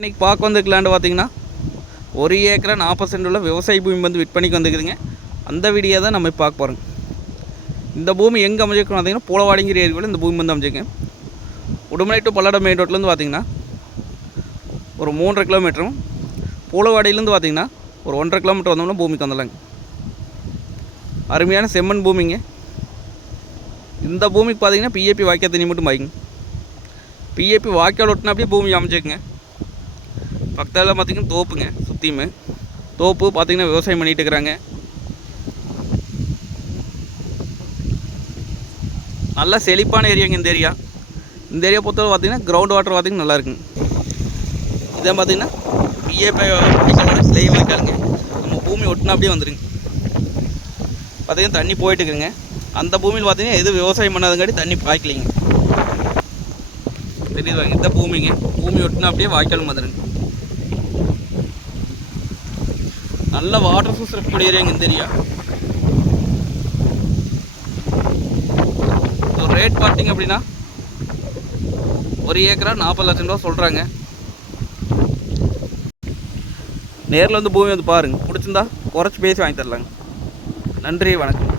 இன்றைக்கி பார்க்க வந்திருக்கலான்னு பார்த்தீங்கன்னா 1 ஏக்கரா 40 சென்ட் உள்ள விவசாய பூமி வந்து விற்பனைக்கு வந்துருக்குதுங்க. அந்த வீடியோ தான் நம்ம பார்க்க போகிறோங்க. இந்த பூமி எங்கே அமைஞ்சிருக்குன்னு பார்த்தீங்கன்னா பூலவாடிங்கிற ஏரியாவில் இந்த பூமி வந்து அமைஞ்சிருக்குங்க. உடுமலை டு பல்லடம் மெயின் ரோட்லேருந்து பார்த்தீங்கன்னா ஒரு 3.5 கிலோமீட்டரும், பூலவாடியிலேருந்து பார்த்தீங்கன்னா ஒரு 1.5 கிலோமீட்டர் வந்தோம்னா பூமிக்கு வந்துடலாங்க. அருமையான செம்மண் பூமிங்க. இந்த பூமிக்கு பார்த்தீங்கன்னா பிஏபி வாய்க்கால் தண்ணி மட்டும் பாய்க்குங்க. பிஏபி வாய்க்கால் ஒட்டினா அப்படியே பூமி அமைஞ்சிருக்குங்க. பக்கத்தில் பார்த்திங்கன்னா தோப்புங்க, சுற்றியுமே தோப்பு பார்த்திங்கன்னா விவசாயம் பண்ணிகிட்டு இருக்கிறாங்க. நல்லா செழிப்பான ஏரியாங்க இந்த ஏரியா. இந்த ஏரியா பொறுத்தவரை பார்த்திங்கன்னா கிரவுண்ட் வாட்டர் பார்த்திங்கன்னா நல்லா இருக்குங்க. இதை பார்த்திங்கன்னா பிஏபி வாய்க்காலோட ஸ்லே வாய்க்காலுங்க. நம்ம பூமி ஒட்டினா அப்படியே வந்துடுங்க. பார்த்திங்கன்னா தண்ணி போயிட்டு இருக்குங்க. அந்த பூமியில் பார்த்திங்கன்னா எது விவசாயம் பண்ணாதங்காட்டி தண்ணி பாய்க்கலைங்க. தெரியுதுவாங்க, இந்த பூமிங்க பூமி ஒட்டினா அப்படியே வாய்க்காலும் வந்துடுங்க. நல்ல வாட்டர் சோர்ஸ் இருக்கக்கூடிய ஏரியாங்க இந்த ஏரியா. ஒரு ரேட் பார்த்திங்க அப்படின்னா 1 ஏக்கரா 40 லட்சம் ரூபா சொல்கிறாங்க. நேரில் வந்து பூமி வந்து பாருங்கள், பிடிச்சிருந்தா குறைச்சி பேசி வாங்கி தரலாங்க. நன்றி, வணக்கம்.